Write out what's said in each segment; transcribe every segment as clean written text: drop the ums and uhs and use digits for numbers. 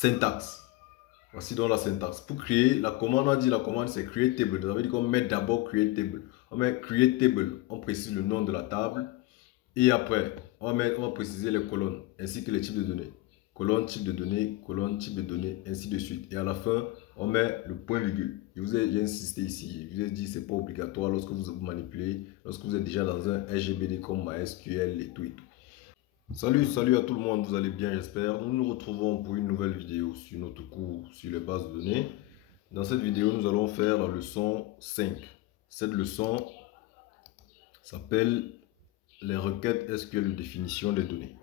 syntaxe. Voici donc la syntaxe. Pour créer la commande, on a dit la commande c'est create table. Ça veut dire qu'on met d'abord create table. On met create table, on précise le nom de la table. Et après, on va préciser les colonnes ainsi que les types de données. Colonne, type de données, colonne, type de données, ainsi de suite. Et à la fin, on met le point virgule. J'ai insisté ici. Je vous ai dit que ce n'est pas obligatoire lorsque vous manipulez, lorsque vous êtes déjà dans un SGBD comme MySQL et tout et tout. Salut à tout le monde, vous allez bien j'espère. Nous nous retrouvons pour une nouvelle vidéo sur notre cours sur les bases de données. Dans cette vidéo, nous allons faire la leçon 5. Cette leçon s'appelle les requêtes SQL de définition des données.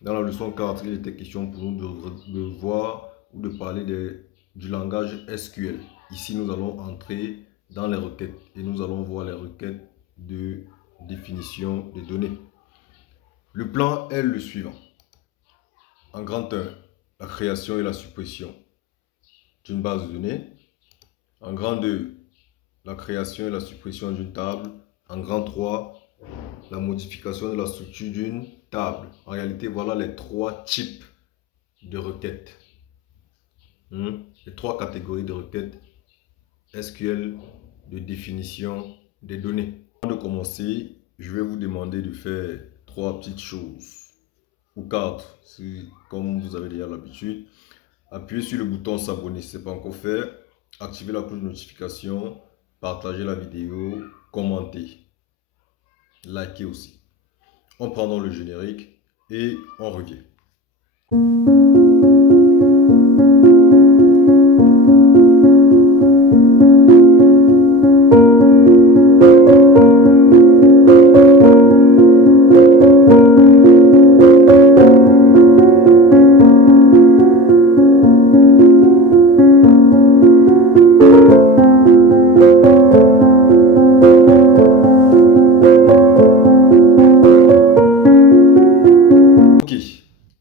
Dans la leçon 4, il était question pour nous de voir ou de parler du langage SQL. Ici, nous allons entrer dans les requêtes et nous allons voir les requêtes de définition des données. Le plan est le suivant. En grand 1, la création et la suppression d'une base de données. En grand 2, la création et la suppression d'une table. En grand 3, la modification de la structure d'une table. En réalité, voilà les 3 types de requêtes. Les 3 catégories de requêtes SQL de définition des données. Avant de commencer, je vais vous demander de faire 3 petites choses. Ou 4, comme vous avez déjà l'habitude. Appuyez sur le bouton s'abonner si ce n'est pas encore fait. Activez la cloche de notification. Partagez la vidéo. Commentez. Likez aussi. On prend dans le générique et on revient.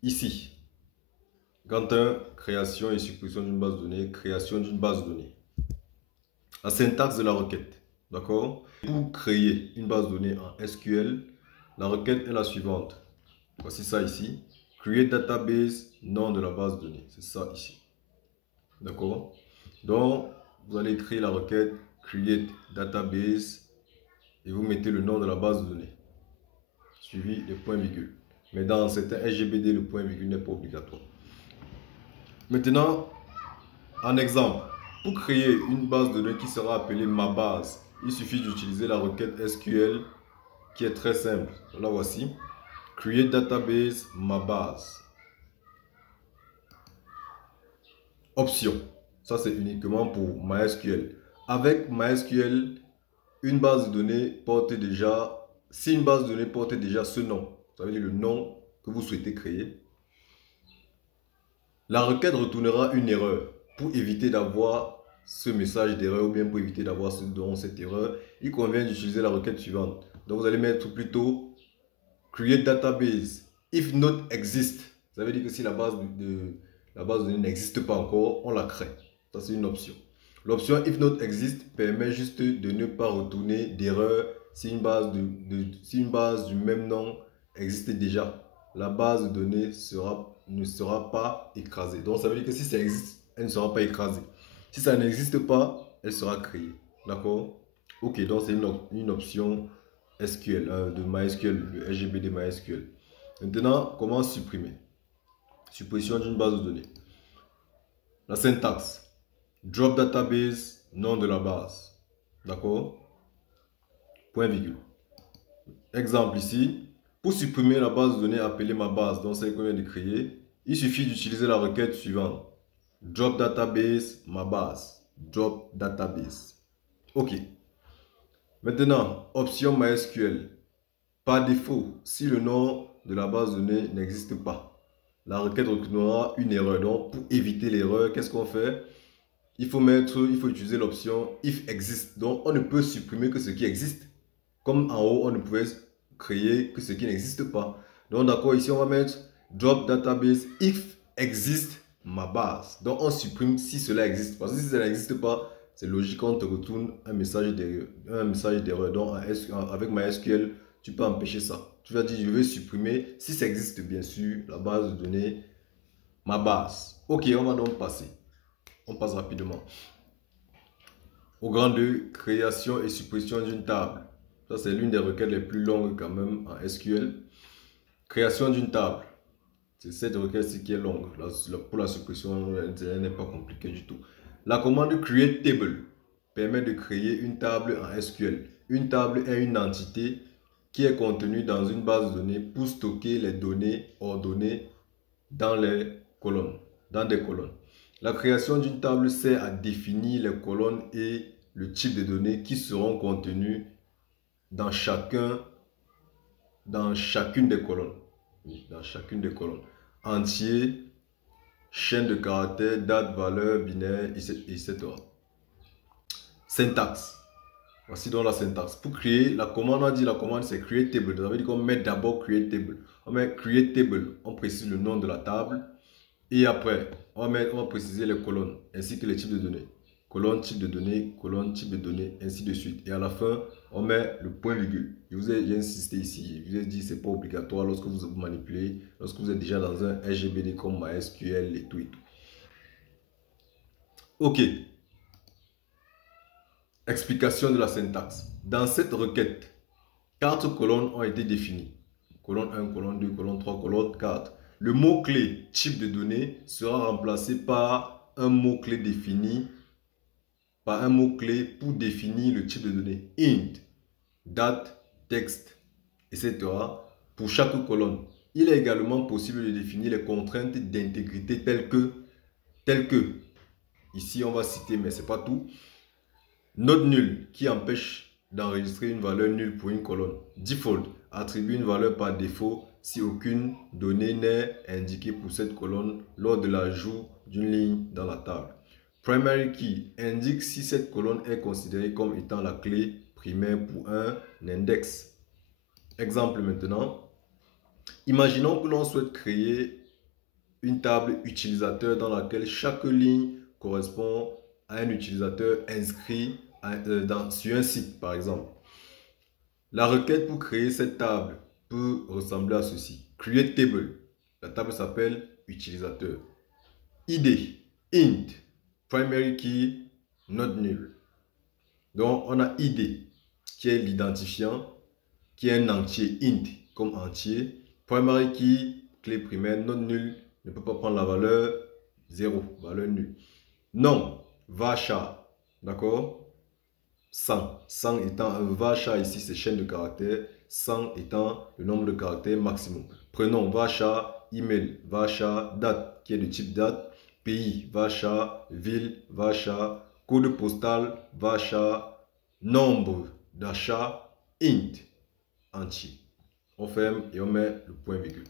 Ici, quand création et suppression d'une base de données, création d'une base de données. La syntaxe de la requête, d'accord? Pour créer une base de données en SQL, la requête est la suivante. Voici ça ici. Create database, nom de la base de données. C'est ça ici. D'accord? Donc, vous allez créer la requête create database et vous mettez le nom de la base de données, suivi des points-virgules. Mais dans certains SGBD, le point-virgule n'est pas obligatoire. Maintenant, en exemple, pour créer une base de données qui sera appelée ma base, il suffit d'utiliser la requête SQL qui est très simple. La voici. Create database ma base. Option. Ça, c'est uniquement pour MySQL. Avec MySQL, une base de données porte déjà, si une base de données porte déjà ce nom, ça veut dire le nom que vous souhaitez créer, la requête retournera une erreur. Pour éviter d'avoir ce message d'erreur ou bien pour éviter d'avoir cette erreur, il convient d'utiliser la requête suivante. Donc vous allez mettre plutôt create database if not exist. Ça veut dire que si la base de données n'existe pas encore, on la crée. Ça c'est une option. L'option if not exist permet juste de ne pas retourner d'erreur si une base du même nom existe déjà. La base de données ne sera pas écrasée. Donc ça veut dire que si ça existe, elle ne sera pas écrasée. Si ça n'existe pas, elle sera créée. D'accord? Ok, donc c'est une option SQL, de MySQL, le SGBD MySQL. Maintenant, comment supprimer? Suppression d'une base de données. La syntaxe. Drop database, nom de la base. D'accord? Point virgule. Exemple ici. Pour supprimer la base de données appelée ma base, donc celle qu'on vient de créer, il suffit d'utiliser la requête suivante. Drop database, ma base. Drop database. OK. Maintenant, option MySQL. Par défaut, si le nom de la base de données n'existe pas, la requête retournera une erreur. Donc, pour éviter l'erreur, qu'est-ce qu'on fait? Il faut utiliser l'option if exist. Donc, on ne peut supprimer que ce qui existe. Comme en haut, on ne pouvait créer que ce qui n'existe pas. Donc, d'accord, ici, on va mettre drop database if exist ma base. Donc, on supprime si cela existe. Parce que si cela n'existe pas, c'est logique qu'on te retourne un message d'erreur. Donc, avec MySQL, tu peux empêcher ça. Tu vas dire, je vais supprimer, si ça existe bien sûr, la base de données, ma base. Ok, on va donc passer. On passe rapidement. Au grand 2, création et suppression d'une table. Ça, c'est l'une des requêtes les plus longues quand même en SQL. Création d'une table. C'est cette requête qui est longue. Pour la suppression, elle n'est pas compliquée du tout. La commande create table permet de créer une table en SQL. Une table est une entité qui est contenue dans une base de données pour stocker les données ordonnées dans les colonnes, dans des colonnes. La création d'une table sert à définir les colonnes et le type de données qui seront contenues dans chacune des colonnes. Oui, dans chacune des colonnes. Entier, chaîne de caractères, date, valeur, binaire, etc. Syntaxe. Voici donc la syntaxe. Pour créer la commande, on a dit la commande c'est create table. Ça veut dire qu'on met d'abord create table. On met create table, on précise le nom de la table. Et après, on va préciser les colonnes ainsi que les types de données. Colonne, type de données, colonne, type de données, ainsi de suite. Et à la fin, on met le point virgule. J'ai insisté ici, je vous ai dit que ce n'est pas obligatoire lorsque vous manipulez, lorsque vous êtes déjà dans un RGBD comme MySQL et tout et tout. Ok. Explication de la syntaxe. Dans cette requête, 4 colonnes ont été définies. Colonne 1, colonne 2, colonne 3, colonne 4. Le mot-clé type de données sera remplacé par un mot-clé défini, par un mot-clé pour définir le type de données. Int, date, texte, etc. pour chaque colonne. Il est également possible de définir les contraintes d'intégrité telles que, ici on va citer, mais ce n'est pas tout, note nulle qui empêche d'enregistrer une valeur nulle pour une colonne. Default attribue une valeur par défaut si aucune donnée n'est indiquée pour cette colonne lors de l'ajout d'une ligne dans la table. Primary key indique si cette colonne est considérée comme étant la clé primaire pour un index. Exemple maintenant. Imaginons que l'on souhaite créer une table utilisateur dans laquelle chaque ligne correspond à un utilisateur inscrit sur un site, par exemple. La requête pour créer cette table peut ressembler à ceci. Create table. La table s'appelle utilisateur. ID, int, primary key, not null. Donc, on a ID, qui est l'identifiant, qui est un entier, int, comme entier. Primary key, clé primaire, not null, ne peut pas prendre la valeur 0, valeur nulle. Non, varchar, d'accord? 100. 100 étant un varchar ici, c'est chaîne de caractères. 100 étant le nombre de caractères maximum. Prenons varchar, email, varchar, date, qui est de type date. Pays, varchar, ville, varchar, code postal, varchar, nombre d'achat, int, entier. On ferme et on met le point virgule.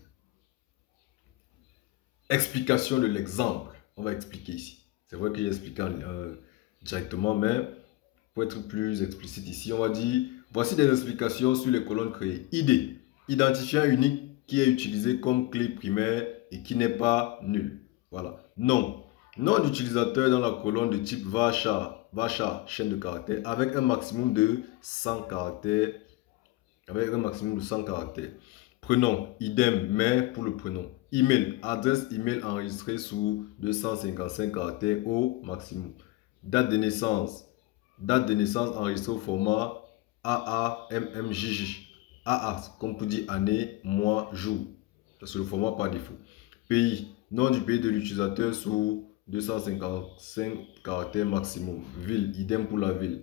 Explication de l'exemple. On va expliquer ici. C'est vrai que j'ai expliqué directement, mais pour être plus explicite ici, on va dire, voici des explications sur les colonnes créées. ID, identifiant unique qui est utilisé comme clé primaire et qui n'est pas nul. Voilà. Nom, nom d'utilisateur dans la colonne de type varchar, chaîne de caractères, avec un maximum de 100 caractères. Prénom, idem, mais pour le prénom. Email, adresse email enregistrée sous 255 caractères au maximum. Date de naissance enregistrée au format AAMMJJ. AA, comme pour dire année, mois, jour. C'est le format par défaut. Pays, nom du pays de l'utilisateur sous 255 caractères maximum. Ville, idem pour la ville.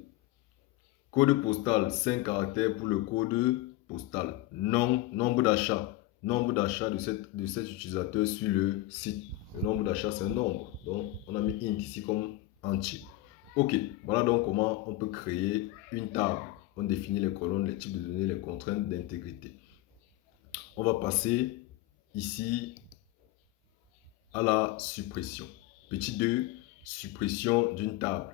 Code postal, 5 caractères pour le code postal. Nombre d'achat. Nombre d'achat de cet utilisateur sur le site. Le nombre d'achats, c'est un nombre. Donc, on a mis int ici comme entier. Ok, voilà donc comment on peut créer une table. On définit les colonnes, les types de données, les contraintes d'intégrité. On va passer ici à la suppression. Petit 2, suppression d'une table.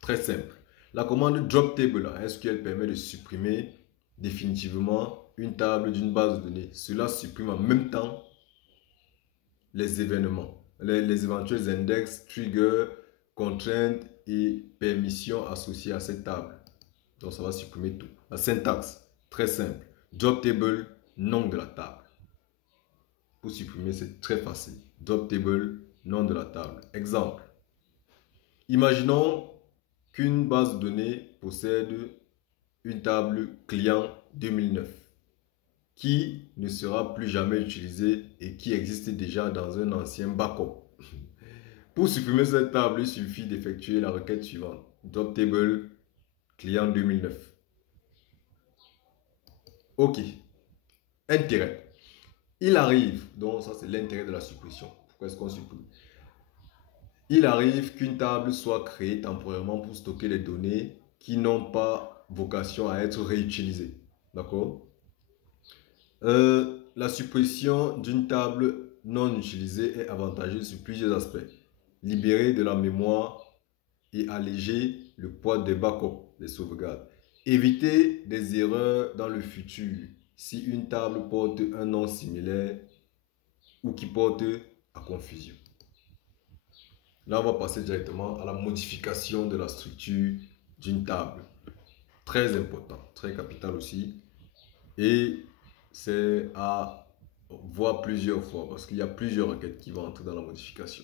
Très simple. La commande drop table en SQL permet de supprimer définitivement une table d'une base de données. Cela supprime en même temps les événements, les éventuels index, triggers, contraintes et permissions associées à cette table. Donc ça va supprimer tout. La syntaxe, très simple. Drop table, nom de la table. Pour supprimer, c'est très facile. Drop table, nom de la table. Exemple. Imaginons qu'une base de données possède une table client 2009 qui ne sera plus jamais utilisée et qui existe déjà dans un ancien backup. Pour supprimer cette table, il suffit d'effectuer la requête suivante. Drop table client 2009. Ok. Intérêt. Il arrive, donc ça c'est l'intérêt de la suppression. Pourquoi est-ce qu'on supprime? Il arrive qu'une table soit créée temporairement pour stocker les données qui n'ont pas vocation à être réutilisées. D'accord? La suppression d'une table non utilisée est avantageuse sur plusieurs aspects. Libérer de la mémoire et alléger le poids des backups, des sauvegardes. Éviter des erreurs dans le futur si une table porte un nom similaire ou qui porte à confusion. Là, on va passer directement à la modification de la structure d'une table. Très important, très capital aussi. Et c'est à voir plusieurs fois parce qu'il y a plusieurs requêtes qui vont entrer dans la modification.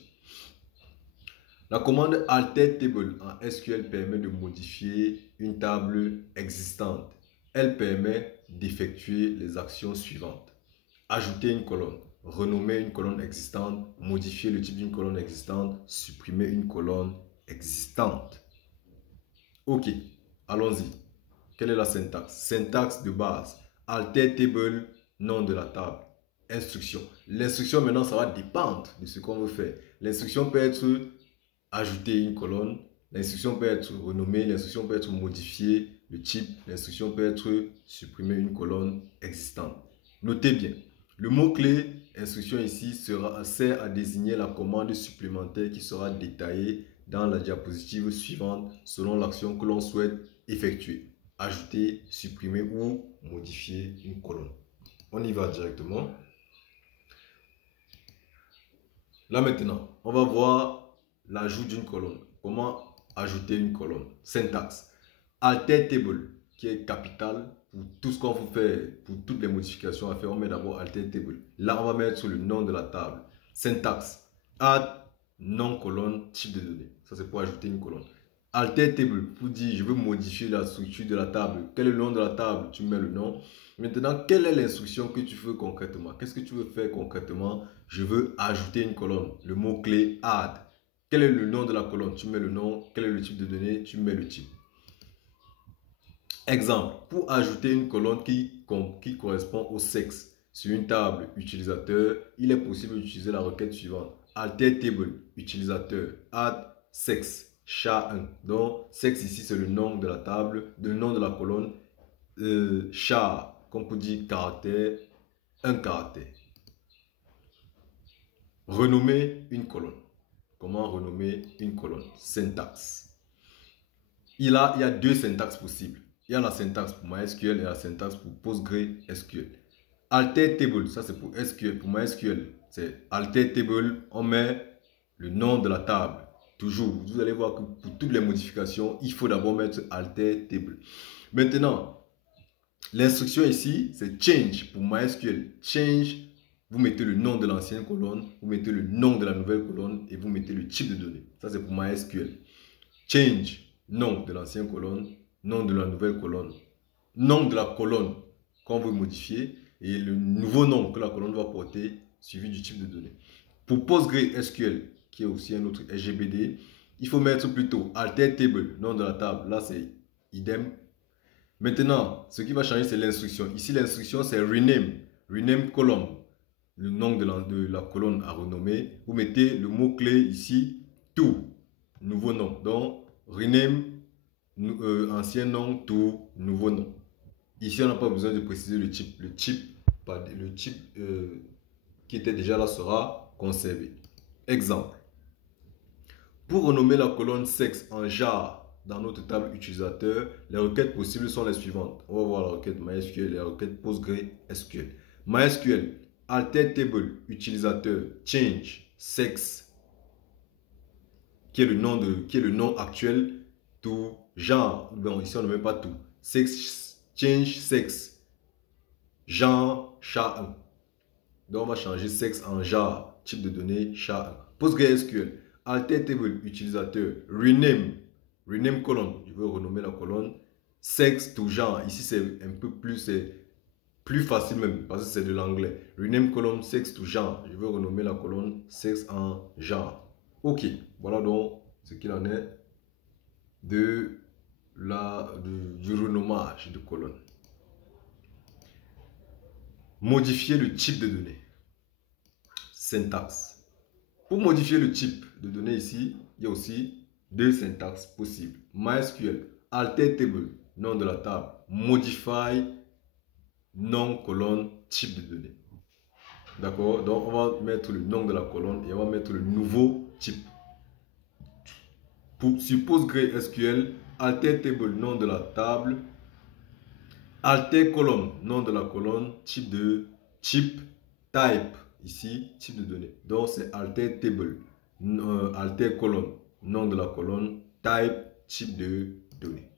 La commande alter table en SQL permet de modifier une table existante. Elle permet d'effectuer les actions suivantes. Ajouter une colonne, renommer une colonne existante, modifier le type d'une colonne existante, supprimer une colonne existante. Ok, allons-y. Quelle est la syntaxe? Syntaxe de base. Alter table, nom de la table. Instruction. L'instruction maintenant, ça va dépendre de ce qu'on veut faire. L'instruction peut être ajouter une colonne. L'instruction peut être renommée. L'instruction peut être modifier le type. L'instruction peut être supprimer une colonne existante. Notez bien. Le mot-clé instruction ici sert à désigner la commande supplémentaire qui sera détaillée dans la diapositive suivante selon l'action que l'on souhaite effectuer. Ajouter, supprimer ou modifier une colonne. On y va directement. Là maintenant, on va voir l'ajout d'une colonne. Comment ajouter une colonne? Syntaxe. Alter table, qui est capital pour tout ce qu'on veut faire, pour toutes les modifications à faire. On met d'abord alter table. Là, on va mettre le nom de la table. Syntaxe. Add non colonne type de données. Ça, c'est pour ajouter une colonne. Alter table pour dire je veux modifier la structure de la table. Quel est le nom de la table? Tu mets le nom. Maintenant, quelle est l'instruction que tu veux concrètement? Qu'est-ce que tu veux faire concrètement? Je veux ajouter une colonne. Le mot-clé add. Quel est le nom de la colonne? Tu mets le nom. Quel est le type de données? Tu mets le type. Exemple, pour ajouter une colonne qui correspond au sexe sur une table utilisateur, il est possible d'utiliser la requête suivante. Alter table utilisateur add sexe SHA1. Donc, sexe ici, c'est le nom de la table, le nom de la colonne. SHA, comme pour dire caractère, un caractère. Renommer une colonne. Comment renommer une colonne? Syntaxe. Il y a deux syntaxes possibles. Il y a la syntaxe pour MySQL et la syntaxe pour PostgreSQL. Alter table, ça c'est pour SQL. Pour MySQL, c'est alter table, on met le nom de la table. Toujours, vous allez voir que pour toutes les modifications, il faut d'abord mettre alter table. Maintenant, l'instruction ici, c'est change pour MySQL. Change, vous mettez le nom de l'ancienne colonne, vous mettez le nom de la nouvelle colonne et vous mettez le type de données. Ça c'est pour MySQL. Change, nom de l'ancienne colonne, nom de la nouvelle colonne, nom de la colonne qu'on veut modifier et le nouveau nom que la colonne va porter suivi du type de données. Pour PostgreSQL, qui est aussi un autre SGBD, il faut mettre plutôt alter table, nom de la table. Là, c'est idem. Maintenant, ce qui va changer, c'est l'instruction. Ici, l'instruction, c'est rename. Rename column. Le nom de la colonne à renommer. Vous mettez le mot-clé ici, tout. Nouveau nom. Donc, rename, ancien nom, tout, nouveau nom. Ici, on n'a pas besoin de préciser le type. Le type qui était déjà là sera conservé. Exemple. Pour renommer la colonne sexe en jar dans notre table utilisateur, les requêtes possibles sont les suivantes. On va voir la requête MySQL et la requête PostgreSQL. MySQL, alter table utilisateur change sexe, qui est le nom actuel, to genre. Bon, ici on ne met pas tout. Sex, change sexe, genre SHA1. Donc on va changer sexe en genre, type de données SHA1. PostgreSQL, alter table utilisateur, rename colonne, je veux renommer la colonne, sexe to genre, ici c'est un peu plus, c'est plus facile même parce que c'est de l'anglais. Rename colonne, sexe to genre, je veux renommer la colonne sexe en genre. Ok, voilà donc ce qu'il en est du renommage de colonne. Modifier le type de données. Syntaxe. Pour modifier le type de données ici, il y a aussi deux syntaxes possibles. MySQL, alter table, nom de la table, modify, nom, colonne, type de données. D'accord? Donc, on va mettre le nom de la colonne et on va mettre le nouveau type. Sur PostgreSQL, alter table, nom de la table, alter colonne, nom de la colonne, type, type, ici, type de données. Donc, c'est alter table, alter colonne, nom de la colonne, type, type de données.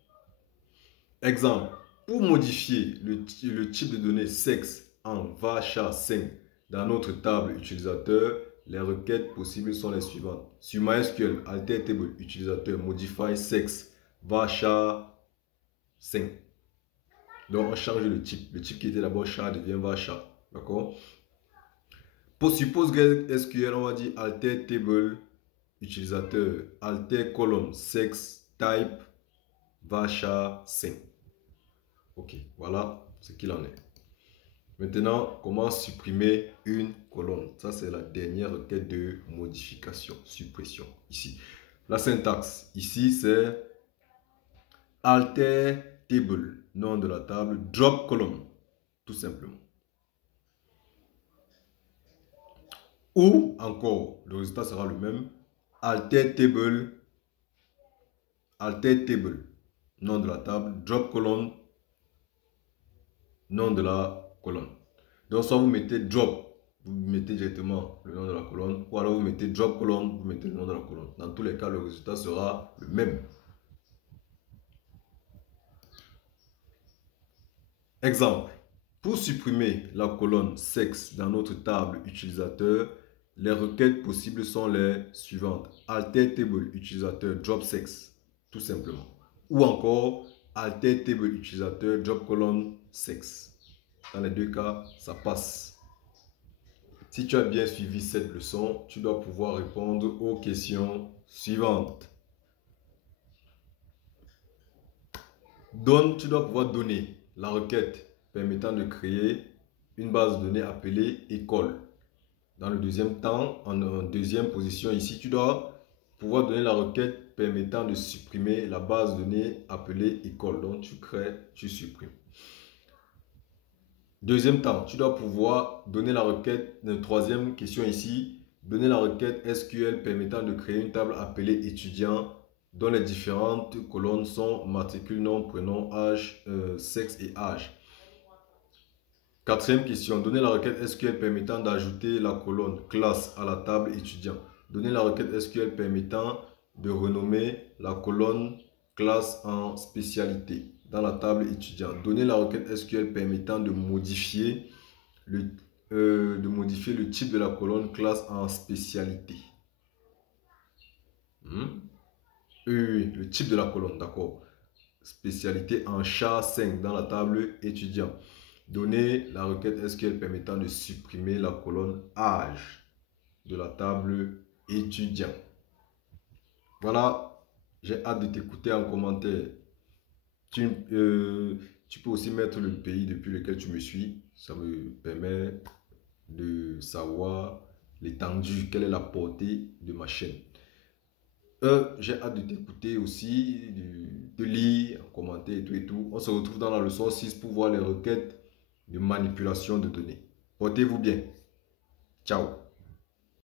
Exemple, pour modifier le type de données sexe en va, chat, 5 dans notre table utilisateur, les requêtes possibles sont les suivantes. Sur MySQL, alter table utilisateur, modify sexe, va, chat, 5. Donc, on change le type. Le type qui était d'abord chat devient va, chat. D'accord? Sur PostgreSQL, on va dire alter table utilisateur, alter colonne, sexe, type, va, chat, 5. Ok, voilà ce qu'il en est. Maintenant, comment supprimer une colonne? Ça, c'est la dernière requête de modification, suppression. Ici, la syntaxe, ici, c'est alter table, nom de la table, drop column, tout simplement. Ou encore, le résultat sera le même, alter table, nom de la table, drop column, nom de la colonne. Donc, soit vous mettez drop, vous mettez directement le nom de la colonne, ou alors vous mettez drop colonne, vous mettez le nom de la colonne. Dans tous les cas, le résultat sera le même. Exemple, pour supprimer la colonne sexe dans notre table utilisateur, les requêtes possibles sont les suivantes. Alter table utilisateur drop sexe, tout simplement. Ou encore, alter table utilisateur drop colonne sexe. Dans les deux cas, ça passe. Si tu as bien suivi cette leçon, tu dois pouvoir répondre aux questions suivantes. Tu dois pouvoir donner la requête permettant de créer une base de données appelée école. Dans le deuxième temps, en deuxième position ici, tu dois pouvoir donner la requête permettant de supprimer la base de données appelée école. Donc, tu crées, tu supprimes. Deuxième temps, tu dois pouvoir donner la requête, troisième question ici, donner la requête SQL permettant de créer une table appelée étudiant dont les différentes colonnes sont matricule, nom, prénom, âge, sexe et âge. Quatrième question, donner la requête SQL permettant d'ajouter la colonne classe à la table étudiant. Donner la requête SQL permettant de renommer la colonne classe en spécialité dans la table étudiant. Donner la requête SQL permettant de modifier le type de la colonne classe en spécialité. Oui, le type de la colonne, d'accord. Spécialité en chat 5 dans la table étudiant. Donner la requête SQL permettant de supprimer la colonne âge de la table étudiant. Voilà, j'ai hâte de t'écouter en commentaire. Tu peux aussi mettre le pays depuis lequel tu me suis. Ça me permet de savoir l'étendue, quelle est la portée de ma chaîne. J'ai hâte de t'écouter aussi, de lire, commenter et tout et tout. On se retrouve dans la leçon 6 pour voir les requêtes de manipulation de données. Portez-vous bien. Ciao.